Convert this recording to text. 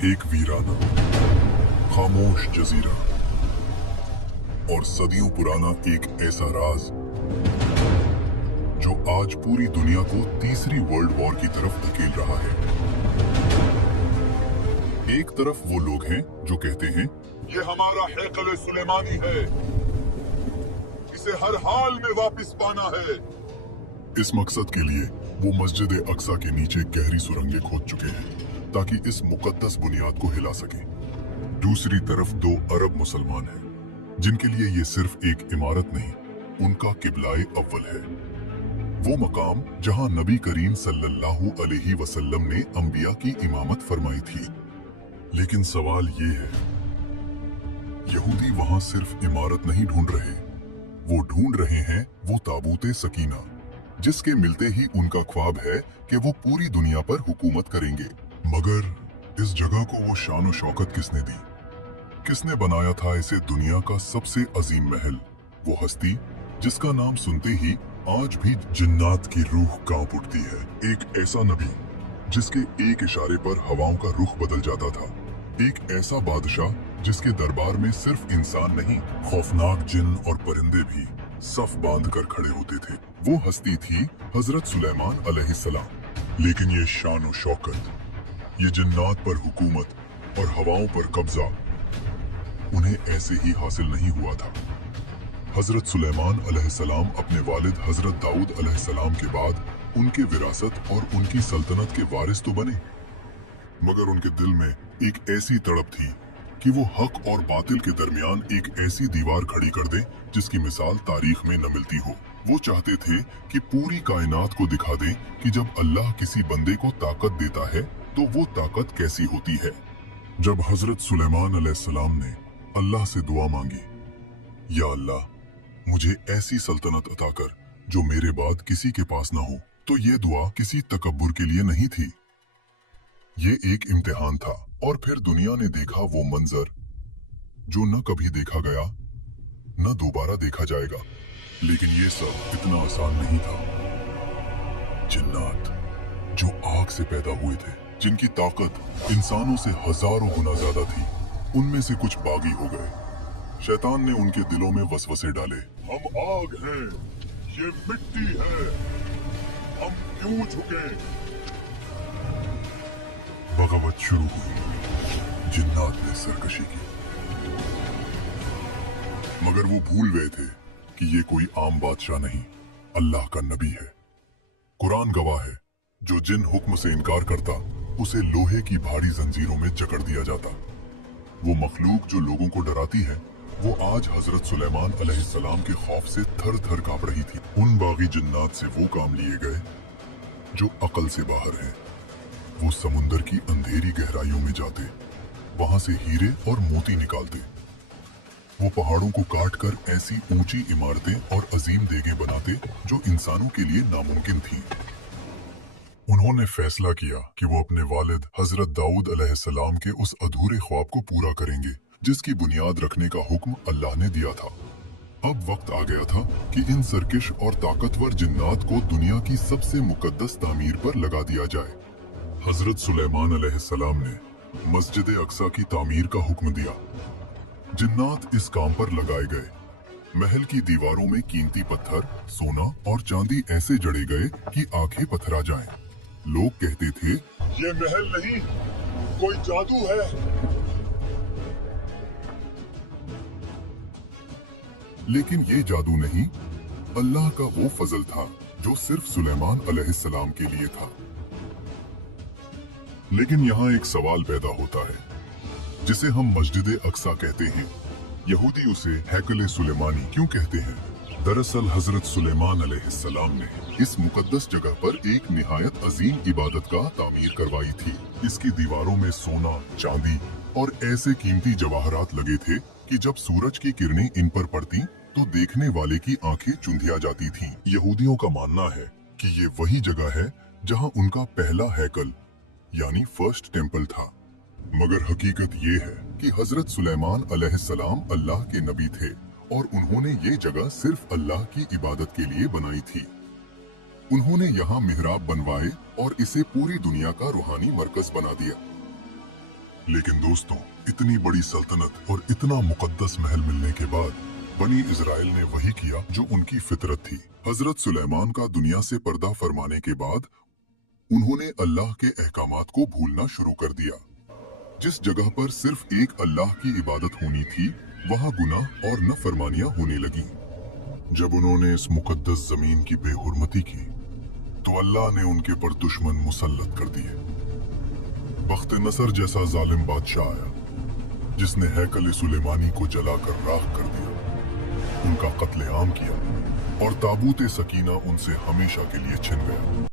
एक वीराना, खामोश जजीरा और सदियों पुराना एक ऐसा राज जो आज पूरी दुनिया को तीसरी वर्ल्ड वॉर की तरफ धकेल रहा है। एक तरफ वो लोग हैं जो कहते हैं ये हमारा हैकल सुलेमानी है, इसे हर हाल में वापस पाना है। इस मकसद के लिए वो मस्जिद अक्सा के नीचे गहरी सुरंगें खोद चुके हैं ताकि इस मुकद्दस बुनियाद को हिला सके। दूसरी तरफ दो अरब मुसलमान हैं जिनके लिए ये सिर्फ एक इमारत नहीं, उनका किबलाए अव्वल है। वो मकाम जहां नबी करीम सल्लल्लाहु अलैहि वसल्लम ने अंबिया की इमामत फरमाई थी। लेकिन सवाल ये है, यहूदी वहां सिर्फ इमारत नहीं ढूंढ रहे, वो ढूंढ रहे हैं वो ताबूते सकीना, जिसके मिलते ही उनका ख्वाब है कि वो पूरी दुनिया पर हुकूमत करेंगे। मगर इस जगह को वो शान और शौकत किसने दी? किसने बनाया था इसे दुनिया का सबसे अजीम महल? वो हस्ती जिसका नाम सुनते ही आज भी जिन्नात की रूह कांप उठती है। एक ऐसा नबी जिसके एक इशारे पर हवाओं का रुख बदल जाता था। एक ऐसा बादशाह जिसके दरबार में सिर्फ इंसान नहीं, खौफनाक जिन और परिंदे भी सफ बांध कर खड़े होते थे। वो हस्ती थी हजरत सुलेमान अलैहिस्सलाम। लेकिन ये शान और शौकत, ये जिन्नात पर हुकूमत और हवाओं पर कब्जा उन्हें ऐसे ही हासिल नहीं हुआ था। हजरत सुलेमान अलैहिस्सलाम अपने वालिद हजरत दाऊद अलैहिस्सलाम के बाद उनके विरासत और उनकी सल्तनत के वारिस तो बने, मगर उनके दिल में एक ऐसी तड़प थी कि वो हक और बातिल के दरमियान एक ऐसी दीवार खड़ी कर दे जिसकी मिसाल तारीख में न मिलती हो। वो चाहते थे कि पूरी कायनात को दिखा दें कि जब अल्लाह किसी बंदे को ताकत देता है तो वो ताकत कैसी होती है। जब हजरत सुलेमान अलैहिस्सलाम ने अल्लाह से दुआ मांगी, या अल्लाह मुझे ऐसी सल्तनत अता कर जो मेरे बाद किसी के पास ना हो, तो ये दुआ किसी तकब्बुर के लिए नहीं थी, ये एक इम्तिहान था। और फिर दुनिया ने देखा वो मंजर जो न कभी देखा गया न दोबारा देखा जाएगा। लेकिन ये सब इतना आसान नहीं था। जिन्नात जो आग से पैदा हुए थे, जिनकी ताकत इंसानों से हजारों गुना ज्यादा थी, उनमें से कुछ बागी हो गए। शैतान ने उनके दिलों में वसवसे डाले, हम आग हैं, ये मिट्टी है, हम क्यों झुके। बगावत शुरू हुई, जिन्नात ने सरकशी की। मगर वो भूल गए थे कि ये कोई आम बादशाह नहीं, अल्लाह का नबी है। कुरान गवाह है, जो जिन हुक्म से इनकार करता उसे लोहे की भारी जंजीरों में जकड़ दिया जाता। वो मखलूक जो लोगों को डराती है, वो आज हजरत सुलेमान अलैहिस्सलाम के खौफ से थर थर कांप रही थी। उन बागी जिन्नात से वो काम लिए गए जो अकल से बाहर है। वो समुंदर की अंधेरी गहराइयों में जाते, वहां से हीरे और मोती निकालते। वो पहाड़ों को काटकर ऐसी ऊंची इमारतें और अजीम देगें बनाते जो इंसानों के लिए नामुमकिन थी। उन्होंने फैसला किया कि वो अपने वालिद हजरत दाऊद अलैहिस्सलाम के उस अधूरे ख्वाब को पूरा करेंगे जिसकी बुनियाद रखने का हुक्म अल्लाह ने दिया था। अब वक्त आ गया था कि इन सरकश और ताकतवर जिन्नात को दुनिया की सबसे मुकद्दस तामीर पर लगा दिया जाए। हजरत सुलेमान अलैहिस्सलाम ने मस्जिद अक्सा की तामीर का हुक्म दिया। जिन्नात इस काम पर लगाए गए। महल की दीवारों में कीमती पत्थर, सोना और चांदी ऐसे जड़े गए कि आंखें पथरा जाएं। लोग कहते थे, ये महल नहीं, कोई जादू है। लेकिन ये जादू नहीं, अल्लाह का वो फजल था जो सिर्फ सुलेमान अलैहिस्सलाम के लिए था। लेकिन यहाँ एक सवाल पैदा होता है, जिसे हम मस्जिद अक्सा कहते हैं, यहूदी उसे हैकल सुलेमानी क्यों कहते हैं? दरअसल हजरत सुलेमान अलैहिस्सलाम ने इस मुकद्दस जगह पर एक निहायत अजीम इबादत का तामीर करवाई थी। इसकी दीवारों में सोना, चांदी और ऐसे कीमती जवाहरात लगे थे कि जब सूरज की किरणें इन पर पड़ती तो देखने वाले की आंखें चुंधिया जाती थीं। यहूदियों का मानना है कि ये वही जगह है जहां उनका पहला हैकल यानी फर्स्ट टेम्पल था। मगर हकीकत ये है कि हजरत सुलेमान अलैहिस्सलाम अल्लाह के नबी थे और उन्होंने ये जगह सिर्फ अल्लाह की इबादत के लिए बनाई थी। उन्होंने यहाँ मिहराब बनवाए और इसे पूरी दुनिया का रूहानी मरकज बना दिया। लेकिन दोस्तों, इतनी बड़ी सल्तनत और इतना मुकद्दस महल मिलने के बाद बनी इजराइल ने वही किया जो उनकी फितरत थी। हजरत सुलेमान का दुनिया से पर्दा फरमाने के बाद उन्होंने अल्लाह के अहकामात को भूलना शुरू कर दिया। जिस जगह पर सिर्फ एक अल्लाह की इबादत होनी थी, वहाँ गुनाह और नाफरमानियां होने लगी। जब उन्होंने इस मुकद्दस जमीन की बेहुरमती की, तो अल्लाह ने उनके पर दुश्मन मुसल्लत कर दिए। बख्त नसर जैसा जालिम बादशाह आया, जिसने हैकल सुलेमानी को जलाकर राख कर दिया, उनका कत्लेआम किया और ताबूत सकीना उनसे हमेशा के लिए छिन गया।